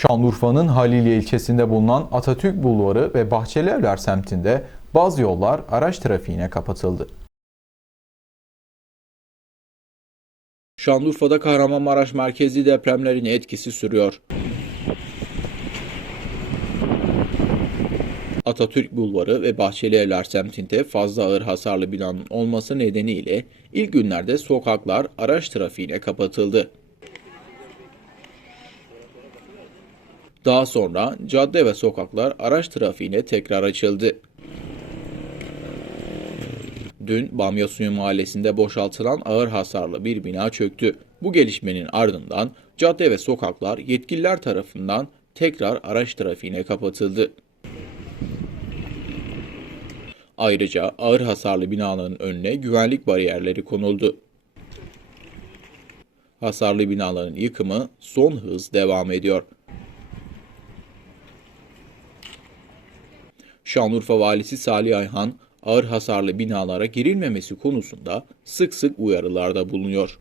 Şanlıurfa'nın Haliliye ilçesinde bulunan Atatürk Bulvarı ve Bahçeli Evler semtinde bazı yollar araç trafiğine kapatıldı. Şanlıurfa'da Kahramanmaraş merkezi depremlerin etkisi sürüyor. Atatürk Bulvarı ve Bahçeli Evler semtinde fazla ağır hasarlı binanın olması nedeniyle ilk günlerde sokaklar araç trafiğine kapatıldı. Daha sonra cadde ve sokaklar araç trafiğine tekrar açıldı. Dün Bamyasuyu mahallesinde boşaltılan ağır hasarlı bir bina çöktü. Bu gelişmenin ardından cadde ve sokaklar yetkililer tarafından tekrar araç trafiğine kapatıldı. Ayrıca ağır hasarlı binaların önüne güvenlik bariyerleri konuldu. Hasarlı binaların yıkımı son hız devam ediyor. Şanlıurfa Valisi Salih Ayhan, ağır hasarlı binalara girilmemesi konusunda sık sık uyarılarda bulunuyor.